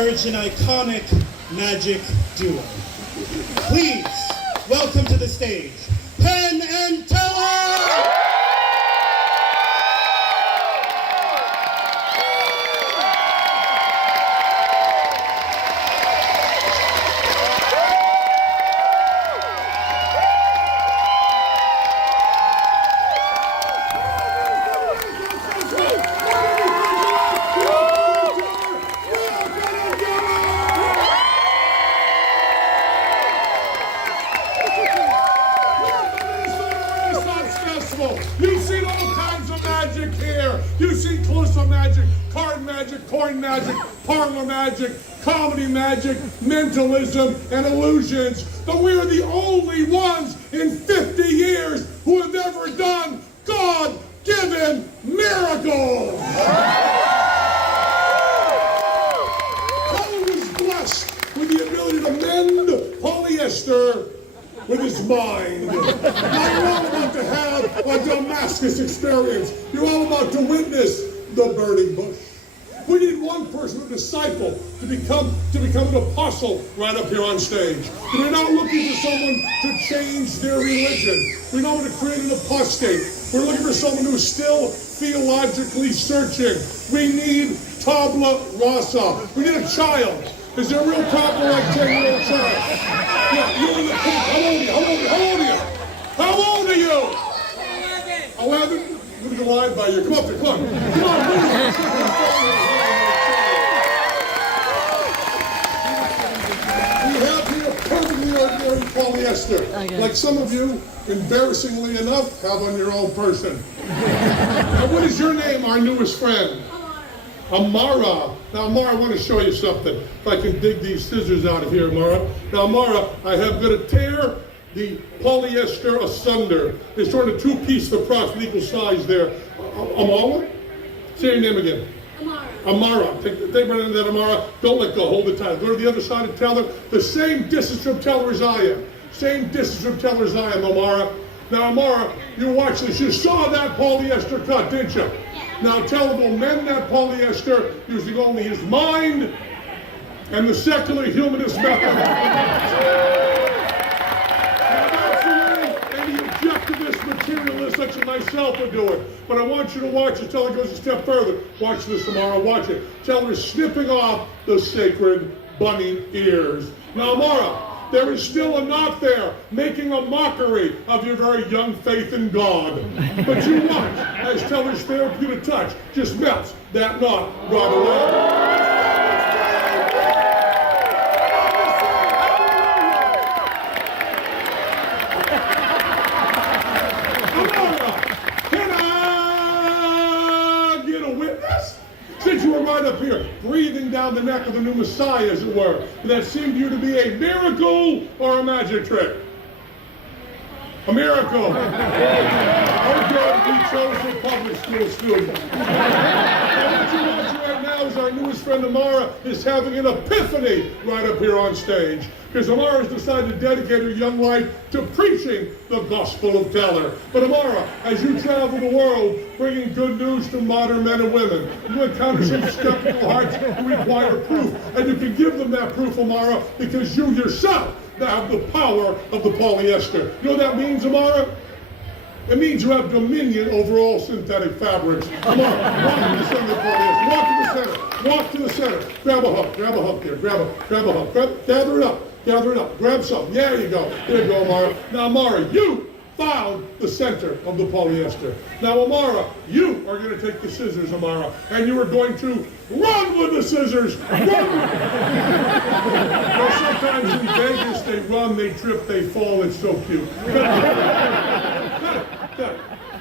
An iconic magic duo. Please welcome to the stage, Penn and Teller! You've seen all kinds of magic here. You've seen closer magic, card magic, coin magic, parlor magic, comedy magic, mentalism, and illusions. But we're the only ones in 50 years who have ever done God-given miracles. Paul was blessed with the ability to mend polyester with his mind. Now you're all about to have a Damascus experience. You're all about to witness the burning bush. We need one person, a disciple, to become an apostle right up here on stage. We're not looking for someone to change their religion. We're not going to create an apostate. We're looking for someone who's still theologically searching. We need tabula rasa. We need a child. Is there a real problem like 10-year-old child? Yeah, you're in the pink. How old are you? 11? I'm going to go live by you. Come up there, come on. Come on, move. We have here perfectly ordinary polyester. Like some of you, embarrassingly enough, have on your own person. Now, what is your name, our newest friend? Amara. Now, Amara, I want to show you something. If I can dig these scissors out of here, Amara. Now, Amara, I have got to tear the polyester asunder. It's sort of two pieces of approximately equal size there. Amara? Say your name again. Amara. Amara. Take right into that, Amara. Don't let go. Hold it tight. Go to the other side and Teller. The same distance from Teller as I am. Same distance from Teller as I am, Amara. Now, Amara, you watch this. You saw that polyester cut, didn't you? Now, Teller will mend that polyester using only his mind and the secular humanist method. Now, that's the way any objectivist materialist such as myself would do it. But I want you to watch it. Teller goes a step further. Watch this tomorrow. Watch it. Teller is snipping off the sacred bunny ears. Now, Amara, there is still a knot there, making a mockery of your very young faith in God. But you watch, as Teller's therapeutic touch just melts that knot right away. Can I get a witness? Since you were right up here, breathing down the neck of the new Messiah, as it were, that seemed to you to be a miracle or a magic trick? A miracle. Okay, we chose a public school student. And what you're watching right now is our newest friend Amara is having an epiphany right up here on stage. Because Amara has decided to dedicate her young life to preaching the gospel of Teller. But Amara, as you travel the world bringing good news to modern men and women, you encounter some skeptical hearts who require proof. And you can give them that proof, Amara, because you yourself now have the power of the polyester. You know what that means, Amara? It means you have dominion over all synthetic fabrics. Amara, walk to the center of the polyester. Walk to the center. Walk to the center. Grab a hook. Grab a hook there. Grab a hook. Gather it up. Gather it up. Grab some. There you go. There you go, Amara. Now, Amara, you found the center of the polyester. Now, Amara, you are going to take the scissors, Amara, and you are going to run with the scissors. Run! Well, sometimes in Vegas, they run, they trip, they fall. It's so cute.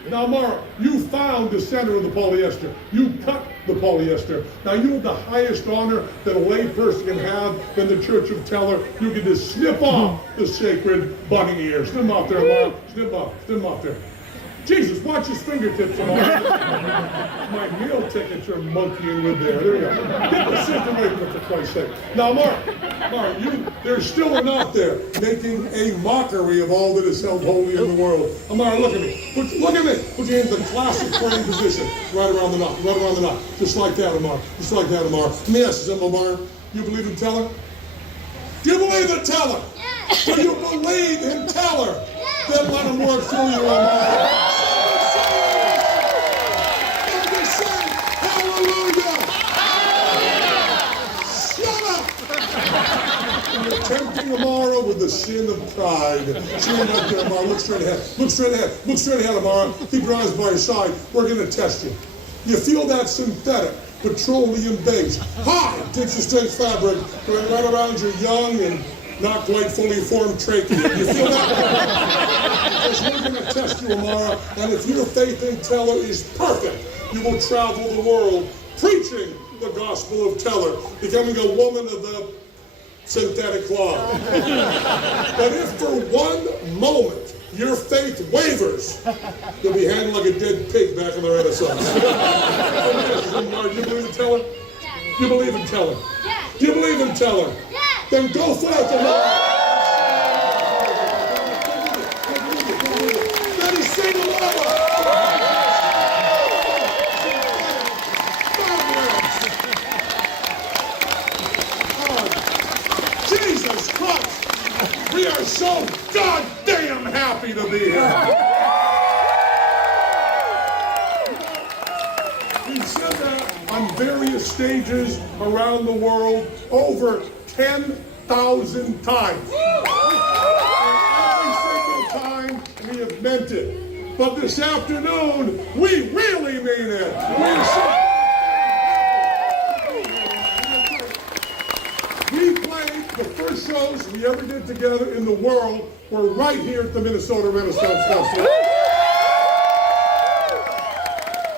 Now, Amara, you found the center of the polyester. You cut the polyester. Now, you have the highest honor that a lay person can have in the Church of Teller. You can just snip off the sacred bunny ears. Snip them off there, Amara. Snip them off there. Jesus, watch his fingertips, Amara. My meal tickets are monkeying with there. There you go. Get the system away from it, for Christ's sake. Now, Amara, there's still a knot there, making a mockery of all that is held holy in the world. Amara, look at me. Look at me. Put your hand in the classic praying position. Right around the knot. Right around the knot. Just like that, Amara. Just like that, Amara. Let me ask you something, Amara. You believe in Teller? Do you believe in Teller? Yes. Do you believe in Teller? Yes. Then let him work through you, Omar. Somebody say hallelujah. Shut up. You're tempting Amara with the sin of pride. She ain't up there, Amara. Look straight ahead. Look straight ahead. Look straight ahead, Amara. Keep your eyes by your side. We're going to test you. You feel that synthetic, petroleum-based, high tension-strength fabric right around your young and not quite fully formed trachea. You feel that? Because we're going to test you, Amara, and if your faith in Teller is perfect, you will travel the world preaching the gospel of Teller, becoming a woman of the synthetic cloth. But if for one moment your faith wavers, you'll be handled like a dead pig back in the Renaissance. Do you believe in Teller? Yes. You believe in Teller? Yes. Do you believe in Teller? Yes. Then go forth and let us sing along. Jesus Christ! We are so goddamn happy to be here. We've said that on various stages around the world over 10,000 times. And every single time we have meant it. But this afternoon, we really mean it. We're so We played the first shows we ever did together in the world were right here at the Minnesota Renaissance Festival.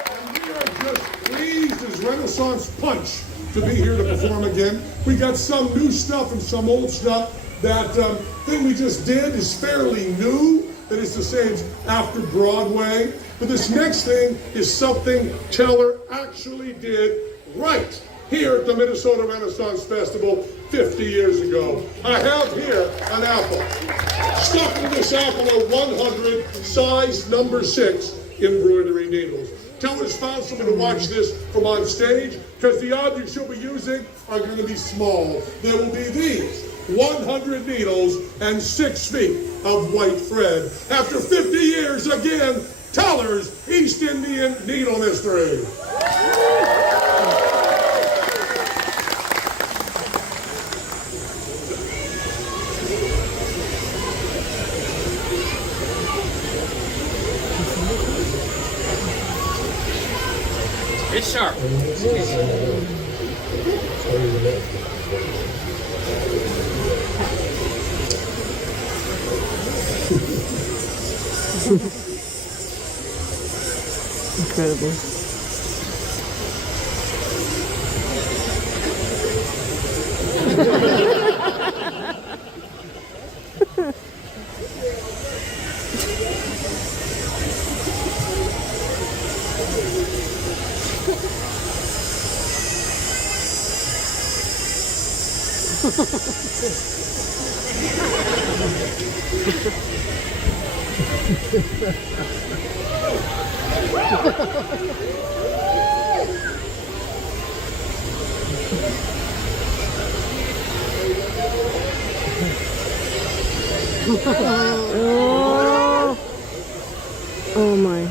And we are just pleased as Renaissance Punch to be here to perform again. We got some new stuff and some old stuff. That thing we just did is fairly new. That is to say, it's after Broadway. But this next thing is something Teller actually did right here at the Minnesota Renaissance Festival 50 years ago. I have here an apple. Stuck in this apple are 100 size number 6 embroidery needles. Teller's found someone to watch this from on stage because the objects you'll be using are going to be small. There will be these 100 needles and 6 feet of white thread. After 50 years, again, Teller's East Indian Needle Mystery. It's sharp. Incredible. Oh, oh my.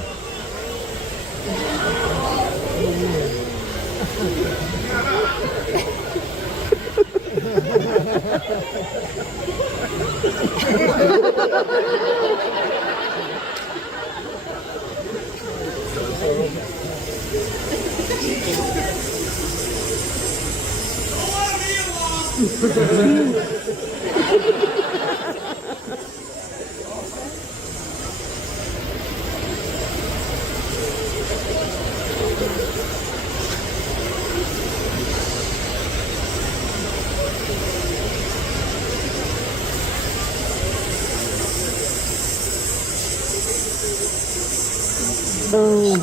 Oh.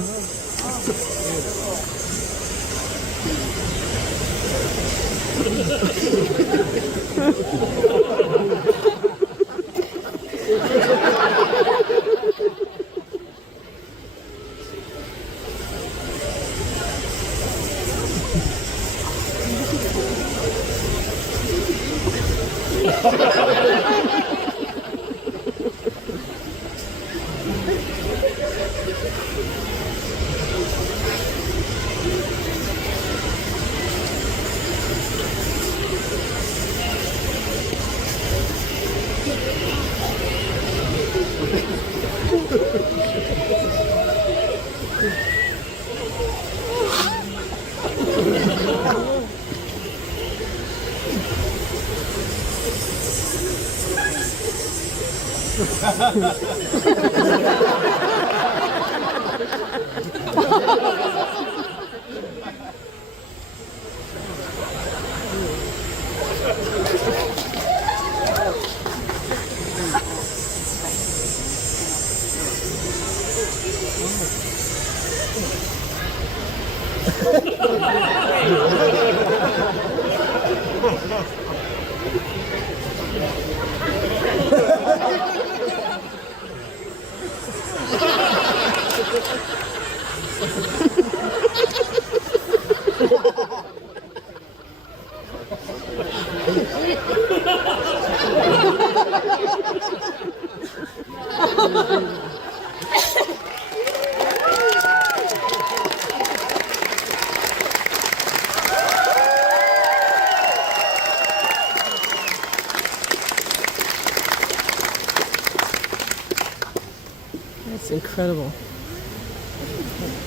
That's incredible.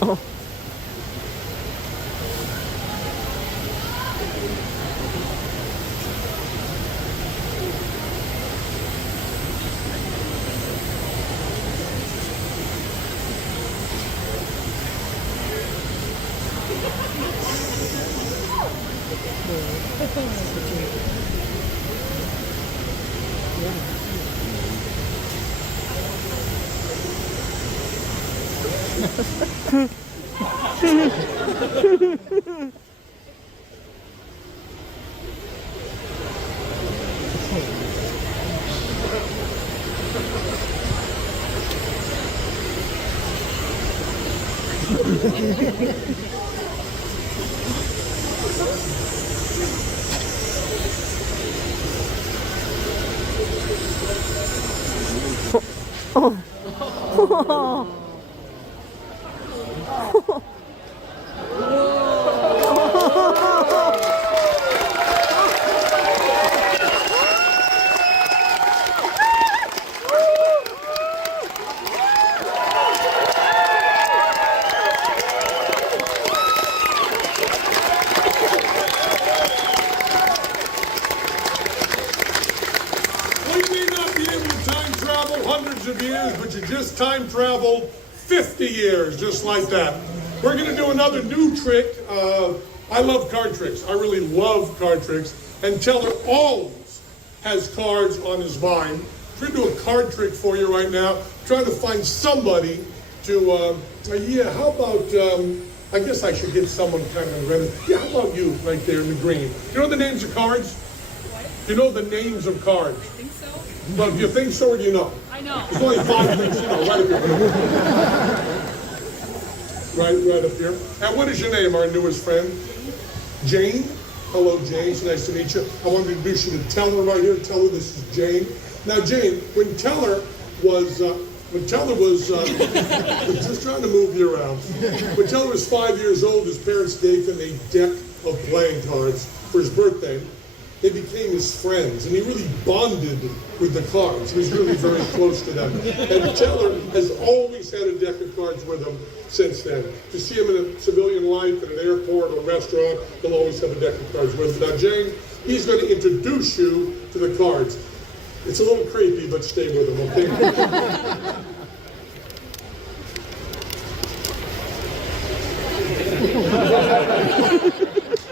Oh. Oh. We may not be able to time travel hundreds of years, but you just time travel 50 years, just like that. We're going to do another new trick. I love card tricks. I really love card tricks. And Teller always has cards on his mind. We're going to do a card trick for you right now. Trying to find somebody to, yeah, how about, I guess I should get someone kind of ready. Yeah, how about you right there in the green? You know the names of cards? You know the names of cards? I think so. Well, do you think so or do you know? I know. There's only 5 things you know, right up here. Right up here. And what is your name, our newest friend? Jane? Hello, Jane. It's nice to meet you. I want to introduce you to Teller right here. Teller, this is Jane. Now, Jane, when Teller was just trying to move you around. When Teller was 5 years old, his parents gave him a deck of playing cards for his birthday. They became his friends, and he really bonded with the cards. He was really very close to them. And Teller has always had a deck of cards with him since then. To see him in a civilian life, at an airport or a restaurant, he'll always have a deck of cards with him. Now, Jane, he's going to introduce you to the cards. It's a little creepy, but stay with him, okay?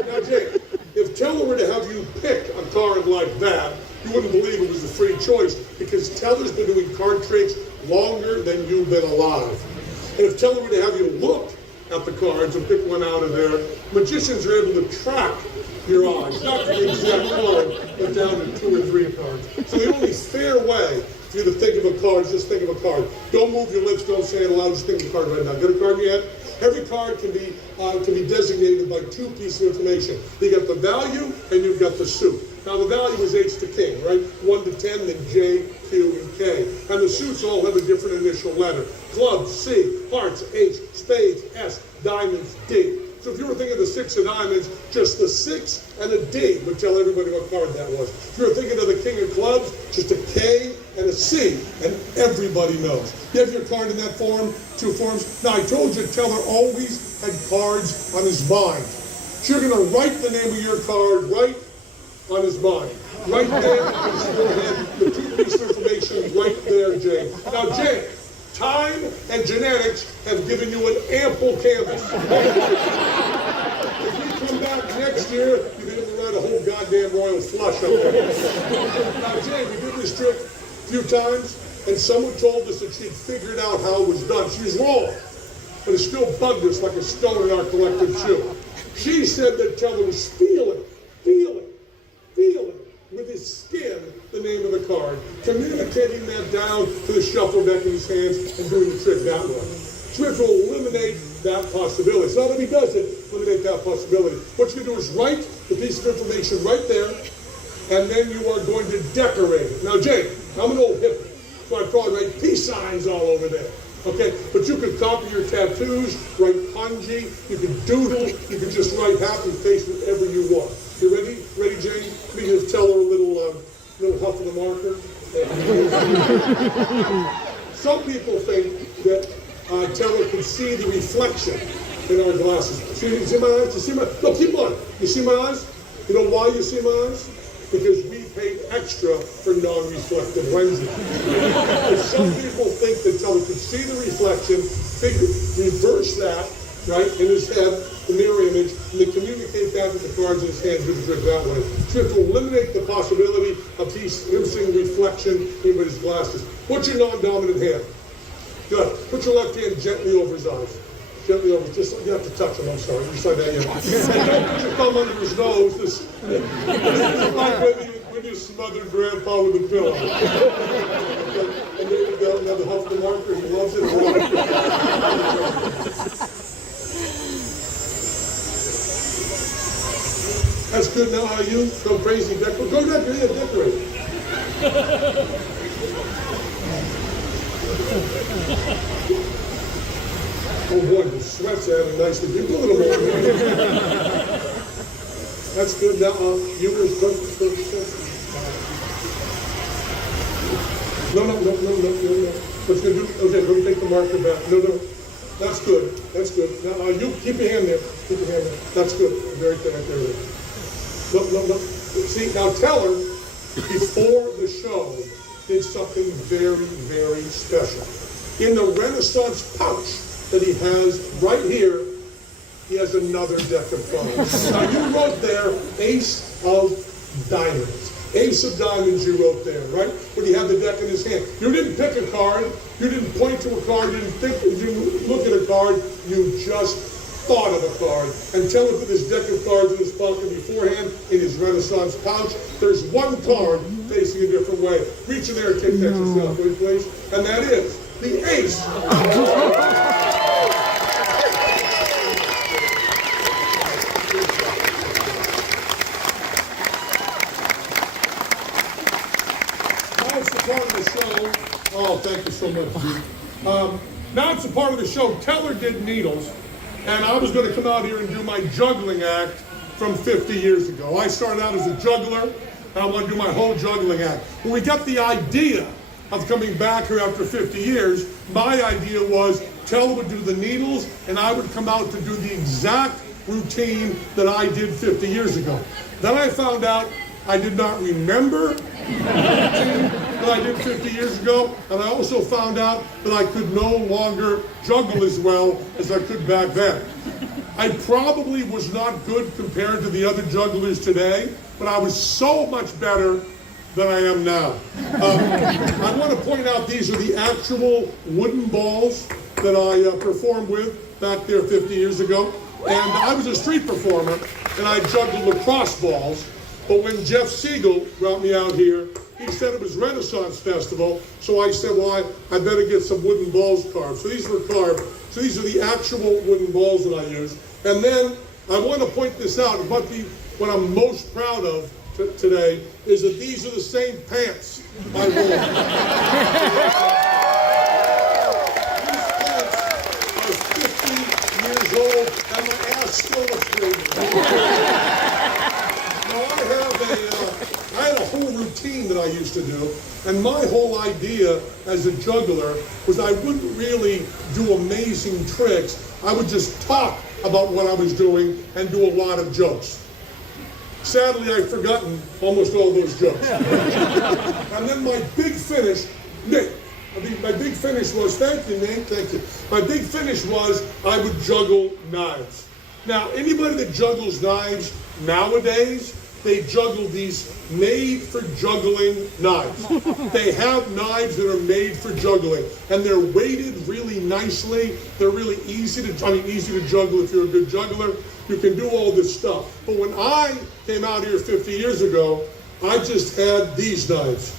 Now, Jane, if Teller were to have you pick a card like that, you wouldn't believe it was a free choice, because Teller's been doing card tricks longer than you've been alive. And if Teller were to have you look at the cards and pick one out of there, magicians are able to track your eyes, not the exact card, but down to 2 or 3 cards. So the only fair way for you to think of a card is just think of a card. Don't move your lips, don't say it aloud, just think of a card right now. Get a card in your head? Every card can be designated by 2 pieces of information. You got the value and you've got the suit. Now the value is H to king, right? 1 to 10, then J, Q, and K. And the suits all have a different initial letter. Clubs, C, hearts, H, spades, S, diamonds, D. So if you were thinking of the 6 of diamonds, just the 6 and a D would tell everybody what card that was. If you were thinking of the king of clubs, just a K and a C, and everybody knows. You have your card in that form, 2 forms. Now I told you, Teller always had cards on his mind. So you're going to write the name of your card right on his mind. Right there on his forehead, the 2 pieces of information right there, Jay. Now, Jay, time and genetics have given you an ample canvas. If we come back next year, you'll be able to write a whole goddamn royal flush up there. Now, Jay, we did this trick a few times, and someone told us that she'd figured out how it was done. She was wrong, but it still bugged us like a stone in our collective shoe. She said that Teller was feeling with his skin the name of the card, communicating that down to the shuffle deck in his hands and doing the trick that way. Swift will eliminate that possibility. It's not that he doesn't eliminate that possibility. What you can do is write the piece of information right there, and then you are going to decorate it. Now, Jay, I'm an old hippie, so I'd probably write peace signs all over there. Okay, but you could copy your tattoos, write kanji, you could doodle, you could just write happy face, whatever you want. You ready? Ready, Jane? Let me just tell her a little huff of the marker. Some people think that Teller can see the reflection in our glasses. See my eyes? You see my? No, keep on. You see my eyes? You know why you see my eyes? Because we paid extra for non-reflective lenses. And some people think that Teller could see the reflection, reverse that, right, in his head, the mirror image, and then communicate that with the cards in his hand, do the trick that way. So you have to eliminate the possibility of him seeing reflection in his glasses. Put your non-dominant hand. Good. Put your left hand gently over his eyes. Gently over, just, you have to touch him, I'm sorry. You said that, yeah. And don't put your thumb under his nose. This is like when you smothered Grandpa with a pillow. And there you go, now the huff the marker, he loves it. That's good. Now how you go crazy, decorate. Go decorate, yeah, decorate. Oh boy, the sweat's adding nicely. You do a little more. That's good. Now, you were No. What's going to do? Okay, let me take the marker back. No. That's good. That's good. Now, you keep your hand there. Keep your hand there. That's good. Very good. Right there. No. See, now Teller, before the show, did something very, very special. In the Renaissance pouch that he has right here, he has another deck of cards. Now you wrote there, Ace of Diamonds. Ace of Diamonds you wrote there, right? When he had the deck in his hand. You didn't pick a card, you didn't point to a card, you didn't look at a card, you just thought of a card. And Teller put his deck of cards in his pocket beforehand in his Renaissance pouch. There's one card facing a different way. Reach in there and take that yourself, will you please? And that is the Ace. That's the part of the show. Oh, thank you so much, Judy. Now it's a part of the show. Teller did needles, and I was going to come out here and do my juggling act from 50 years ago. I started out as a juggler, and I want to do my whole juggling act. When we got the idea of coming back here after 50 years, my idea was Teller would do the needles, and I would come out to do the exact routine that I did 50 years ago. Then I found out I did not remember the routine that I did 50 years ago, and I also found out that I could no longer juggle as well as I could back then. I probably was not good compared to the other jugglers today, but I was so much better than I am now. I want to point out these are the actual wooden balls that I performed with back there 50 years ago. And I was a street performer, and I juggled lacrosse balls. But when Jeff Siegel brought me out here, he said it was Renaissance Festival, so I said, well, I better get some wooden balls carved. So these were carved. So these are the actual wooden balls that I use. And then I want to point this out. It might be what I'm most proud of today is that these are the same pants I wore. These pants are 50 years old and my ass still looks great. Now I had a whole routine that I used to do, and my whole idea as a juggler was I wouldn't really do amazing tricks. I would just talk about what I was doing and do a lot of jokes. Sadly, I've forgotten almost all those jokes. And then my big finish, Nick, my big finish was, thank you, Nick, thank you. My big finish was I would juggle knives. Now, anybody that juggles knives nowadays, they juggle these made-for-juggling knives. They have knives that are made for juggling, and they're weighted really nicely. They're really easy to juggle if you're a good juggler. You can do all this stuff. But when I came out here 50 years ago, I just had these knives.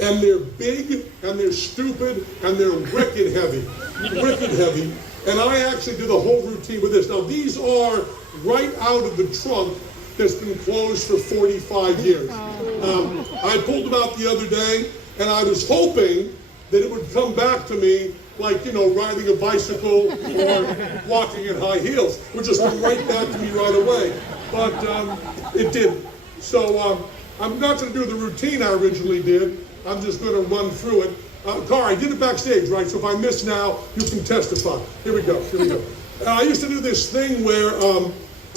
And they're big, and they're stupid, and they're wicked heavy. Wicked heavy. And I actually did a whole routine with this. Now, these are right out of the trunk that's been closed for 45 years. I pulled them out the other day, and I was hoping that it would come back to me like, you know, riding a bicycle or walking in high heels. It would just come right back to me right away. But it didn't. So I'm not going to do the routine I originally did. I'm just going to run through it. Car, I did it backstage, right? So if I miss now, you can testify. Here we go. I used to do this thing where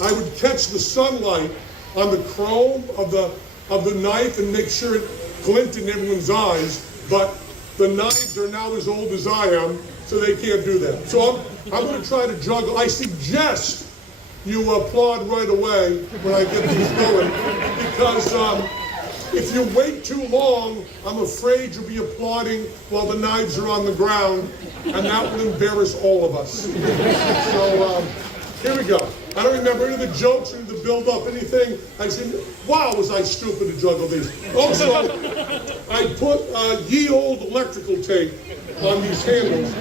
I would catch the sunlight on the chrome of the knife and make sure it glinted in everyone's eyes, but the knives are now as old as I am, so they can't do that. So I'm going to try to juggle. I suggest you applaud right away when I get these going, because if you wait too long, I'm afraid you'll be applauding while the knives are on the ground, and that will embarrass all of us. So here we go. I don't remember any of the jokes, any of the build-up, anything. I said, wow, was I stupid to juggle these. Also, I put ye old electrical tape on these handles,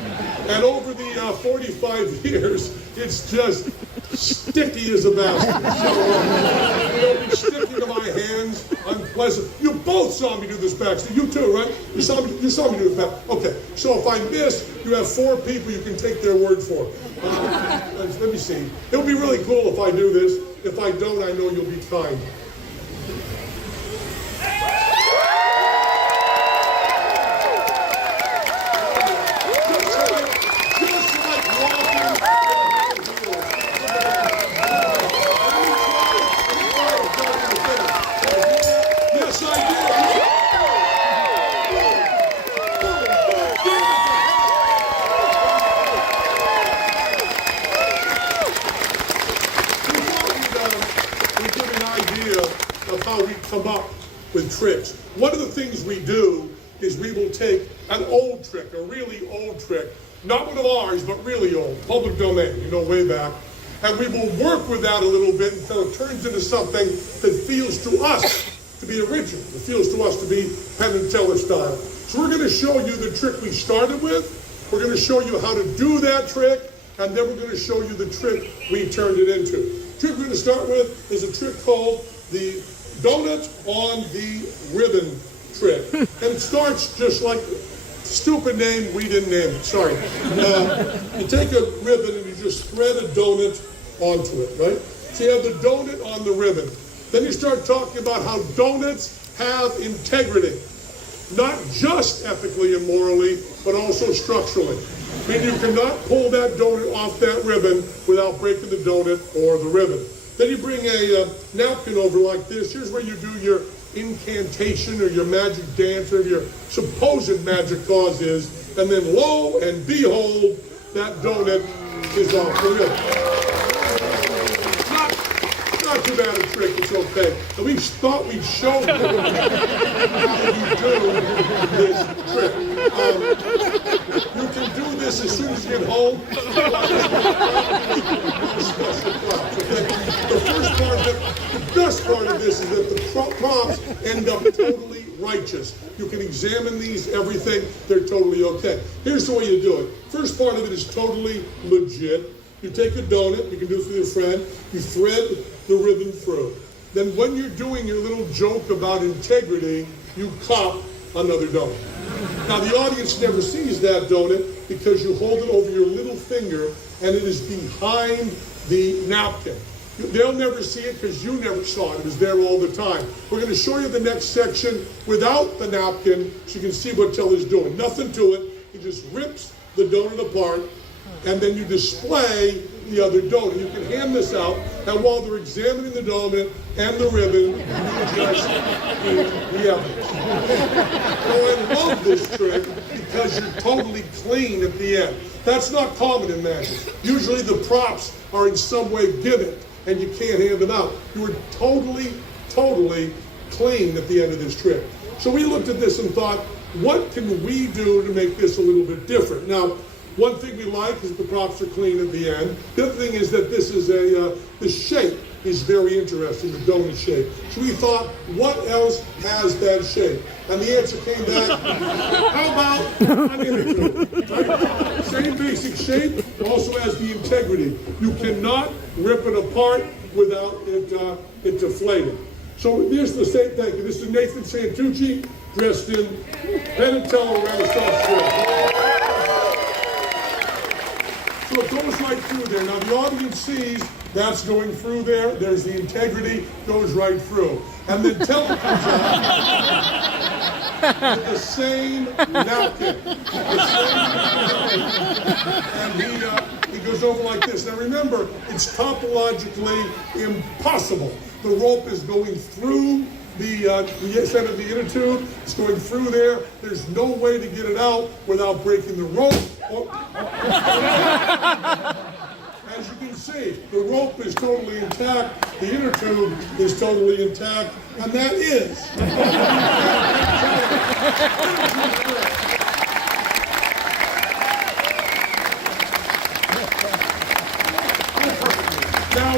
and over the 45 years, it's just sticky as a bastard. So, it'll be sticking to my hands, unpleasant. You both saw me do this backstage. You too, right? You saw me do this back. Okay, so if I miss, you have 4 people you can take their word for. Let me see. It'll be really cool if I do this. If I don't, I know you'll be kind. Of how we come up with tricks. One of the things we do is we will take an old trick, a really old trick, not one of ours, but really old, public domain, you know, way back, and we will work with that a little bit until it turns into something that feels to us to be original. It feels to us to be Penn and Teller style. So we're going to show you the trick we started with. We're going to show you how to do that trick, and then we're going to show you the trick we turned it into. The trick we're going to start with is a trick called the donut on the ribbon trick. And it starts just like, stupid name, we didn't name it, sorry. You take a ribbon and you just thread a donut onto it, right? So you have the donut on the ribbon. Then you start talking about how donuts have integrity. Not just ethically and morally, but also structurally. I mean, you cannot pull that donut off that ribbon without breaking the donut or the ribbon. Then you bring a napkin over like this. Here's where you do your incantation or your magic dance or your supposed magic cause is. And then lo and behold, that donut is off the ribbon. Not too bad a trick, it's okay. And we thought we'd show you how you do this trick. You can do this as soon as you get home. The first part of it, the best part of this is that the prompts end up totally righteous. You can examine these, everything, they're totally okay. Here's the way you do it. First part of it is totally legit. You take a donut, you can do this with your friend, you thread the ribbon through. then when you're doing your little joke about integrity, you cop another donut. Now the audience never sees that donut because you hold it over your little finger and it is behind the napkin. They'll never see it because you never saw it. It was there all the time. We're going to show you the next section without the napkin so you can see what Teller's doing. Nothing to it. He just rips the donut apart and then you display the other donut. You can hand this out, and while they're examining the donut and the ribbon, you just eat the evidence. So I love this trick because you're totally clean at the end. That's not common in magic. Usually the props are in some way given, and you can't hand them out. You were totally clean at the end of this trick. So we looked at this and thought, what can we do to make this a little bit different? Now, one thing we like is the props are clean at the end. The other thing is that this is the shape is very interesting, the donut shape. So we thought, what else has that shape? And the answer came back, how about an inner tube? Right? Same basic shape, also has the integrity. You cannot rip it apart without it deflating. So here's the same thing. This is Nathan Santucci dressed in Penn and Teller Renaissance shirt. So it goes right through there. Now the audience sees that's going through there. There's the integrity, goes right through. And then Teller comes out with the same napkin. And he goes over like this. Now remember, it's topologically impossible. The rope is going through the center of the inner tube. It's going through there. There's no way to get it out without breaking the rope. As you can see, the rope is totally intact. The inner tube is totally intact. And that is. Now,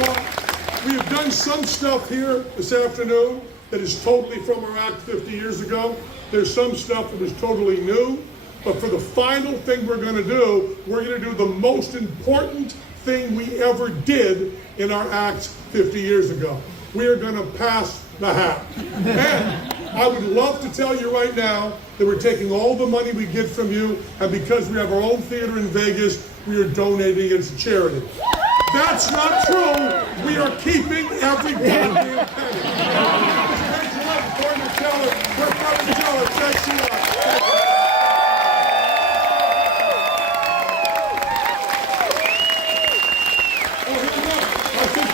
we have done some stuff here this afternoon that is totally from our act 50 years ago. There's some stuff that is totally new. But for the final thing we're going to do, we're going to do the most important thing we ever did in our acts 50 years ago. We are going to pass the hat. And I would love to tell you right now that we're taking all the money we get from you, and because we have our own theater in Vegas, we are donating it to charity. That's not true. We are keeping every goddamn penny. Thanks a lot for Penn and Teller. We're Penn and Teller. Thanks a lot.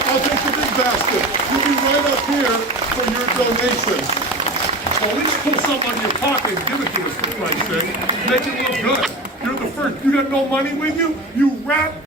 I'll take the big basket. You'll be right up here for your donations. Well, at least pull something out of your pocket and give it to us, for Christ's sake. Make it look good. You're the first. You got no money with you? You rat.